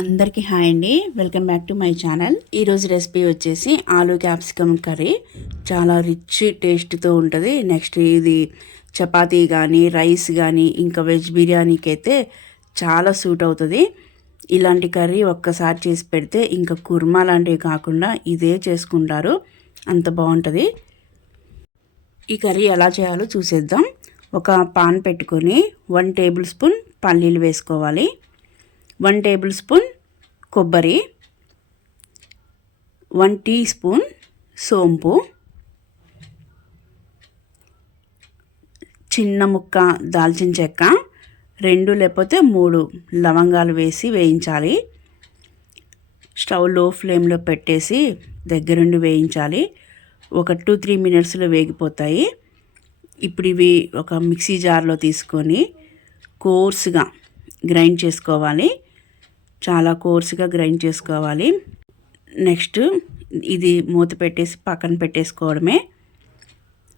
అందరికీ హాయ్ అండి. Welcome back to my channel. ఈరోజు రెసిపీ వచ్చేసి ఆలూ క్యాప్సికమ్ కర్రీ. చాలా రిచ్ టేస్ట్తో ఉంటుంది. నెక్స్ట్ ఇది చపాతీ కానీ రైస్ కానీ ఇంకా వెజ్ బిర్యానీకి అయితే చాలా సూట్ అవుతుంది. ఇలాంటి కర్రీ ఒక్కసారి చేసి పెడితే ఇంకా కుర్మా లాంటివి కాకుండా ఇదే చేసుకుంటారు, అంత బాగుంటుంది. ఈ కర్రీ ఎలా చేయాలో చూసేద్దాం. ఒక పాన్ పెట్టుకొని 1 టేబుల్ స్పూన్ పల్లీలు వేసుకోవాలి, 1 టేబుల్ స్పూన్ కొబ్బరి, 1 టీ స్పూన్ సోంపు, చిన్న ముక్క దాల్చిన చెక్క, 2 లేకపోతే 3 లవంగాలు వేసి వేయించాలి. స్టవ్ లో ఫ్లేమ్లో పెట్టేసి దగ్గరుండి వేయించాలి. ఒక 2-3 మినిట్స్లో వేగిపోతాయి. ఇప్పుడు ఇవి ఒక మిక్సీ జార్లో తీసుకొని కోర్స్గా గ్రైండ్ చేసుకోవాలి. చాలా కోర్స్గా గ్రైండ్ చేసుకోవాలి. నెక్స్ట్ ఇది మూత పెట్టేసి పక్కన పెట్టేసుకోవడమే,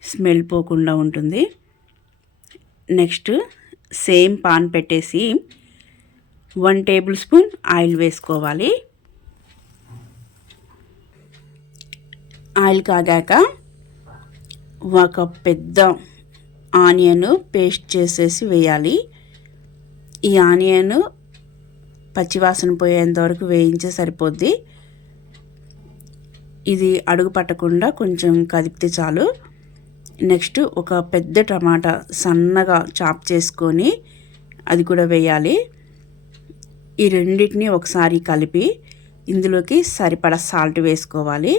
స్మెల్ పోకుండా ఉంటుంది. నెక్స్ట్ సేమ్ పాన్ పెట్టేసి 1 టేబుల్ స్పూన్ ఆయిల్ వేసుకోవాలి. ఆయిల్ కాగాక ఒక పెద్ద ఆనియన్ పేస్ట్ చేసేసి వేయాలి. ఈ ఆనియన్ పచ్చివాసన పోయేంత వరకు వేయించే సరిపోద్ది. ఇది అడుగు పట్టకుండా కొంచెం కదిపితే చాలు. నెక్స్ట్ ఒక పెద్ద టమాటా సన్నగా చాప్ చేసుకొని అది కూడా వేయాలి. ఈ రెండింటిని ఒకసారి కలిపి ఇందులోకి సరిపడా సాల్ట్ వేసుకోవాలి.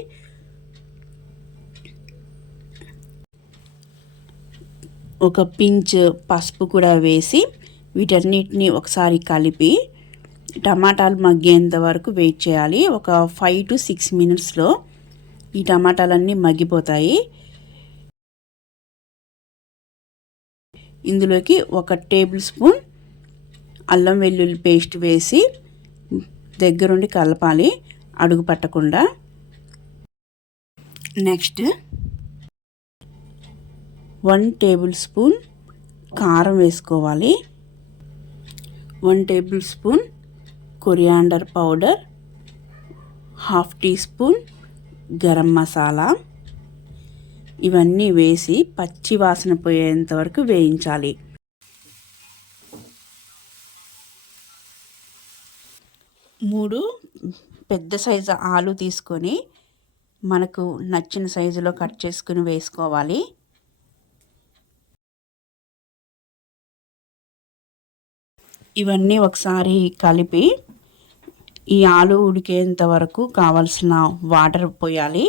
ఒక పించ్ పసుపు కూడా వేసి వీటన్నిటిని ఒకసారి కలిపి టమాటాలు మగ్గేంత వరకు వెయిట్ చేయాలి. ఒక 5 to 6 మినిట్స్లో ఈ టమాటాలన్నీ మగ్గిపోతాయి. ఇందులోకి 1 టేబుల్ స్పూన్ అల్లం వెల్లుల్లి పేస్ట్ వేసి దగ్గరుండి కలపాలి, అడుగు పట్టకుండా. నెక్స్ట్ 1 టేబుల్ స్పూన్ కారం వేసుకోవాలి, 1 table spoon coriander powder, 1/2 teaspoon garam masala. ఇవన్నీ వేసి పచ్చి వాసన పోయేంత వరకు వేయించాలి. మూడు పెద్ద సైజు ఆలు తీసుకొని మనకు నచ్చిన సైజులో కట్ చేసుకుని వేసుకోవాలి. ఇవన్నీ ఒకసారి కలిపి ఈ ఆలు ఉడికేంత వరకు కావాల్సిన వాటర్ పోయాలి.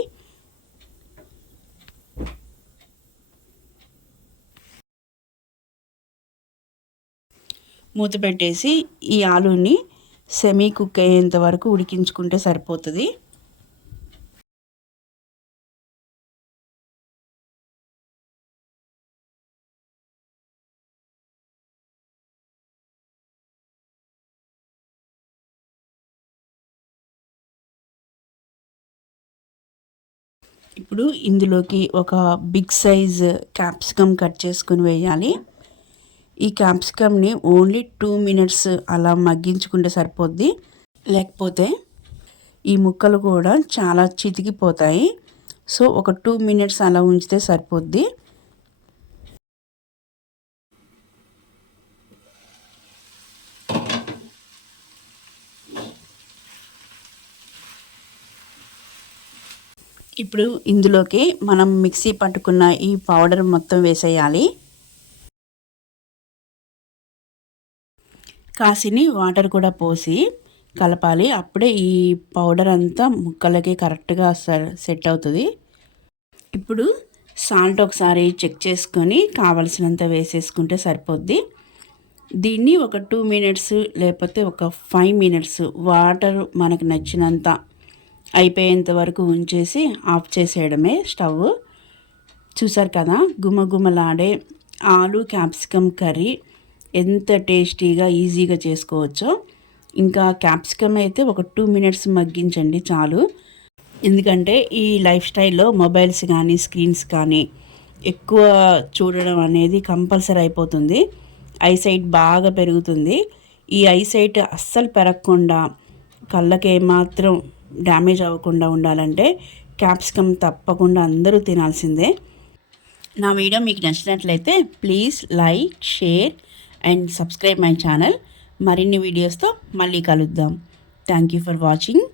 మూత పెట్టేసి ఈ ఆలుని సెమీ కుక్ అయ్యేంత వరకు ఉడికించుకుంటే సరిపోతుంది. ఇప్పుడు ఇందులోకి ఒక బిగ్ సైజ్ క్యాప్సికమ్ కట్ చేసుకుని వేయాలి. ఈ క్యాప్సికమ్ని ఓన్లీ 2 మినిట్స్ అలా మగ్గించుకుంటే సరిపోద్ది, లేకపోతే ఈ ముక్కలు కూడా చాలా చితికిపోతాయి. సో ఒక 2 మినిట్స్ అలా ఉంచితే సరిపోద్ది. ఇప్పుడు ఇందులోకి మనం మిక్సీ పట్టుకున్న ఈ పౌడర్ మొత్తం వేసేయాలి. కాసిని వాటర్ కూడా పోసి కలపాలి. అప్పుడే ఈ పౌడర్ అంతా ముక్కలకి కరెక్ట్గా సెట్ అవుతుంది. ఇప్పుడు సాల్ట్ ఒకసారి చెక్ చేసుకొని కావలసినంత వేసేసుకుంటే సరిపోద్ది. దీన్ని ఒక 2 మినిట్స్ లేకపోతే ఒక 5 మినిట్స్ వాటర్ మనకు నచ్చినంత అయిపోయేంత వరకు ఉంచేసి ఆఫ్ చేసేయడమే స్టవ్. చూసారు కదా, గుమగుమలాడే ఆలు క్యాప్సికమ్ కర్రీ ఎంత టేస్టీగా ఈజీగా చేసుకోవచ్చో. ఇంకా క్యాప్సికమ్ అయితే ఒక 2 మినిట్స్ మగ్గించండి చాలు. ఎందుకంటే ఈ లైఫ్ స్టైల్లో మొబైల్స్ కానీ స్క్రీన్స్ కానీ ఎక్కువ చూడడం అనేది కంపల్సరీ అయిపోతుంది. ఐసైట్ బాగా పెరుగుతుంది. ఈ ఐసైట్ అస్సలు పెరగకుండా కళ్ళకి ఏమాత్రం డ్యామేజ్ అవ్వకుండా ఉండాలంటే క్యాప్సికమ్ తప్పకుండా అందరూ తినాల్సిందే. నా వీడియో మీకు నచ్చినట్లయితే please like, share and subscribe my channel. మరిన్ని వీడియోస్తో మళ్ళీ కలుద్దాం. Thank you for watching.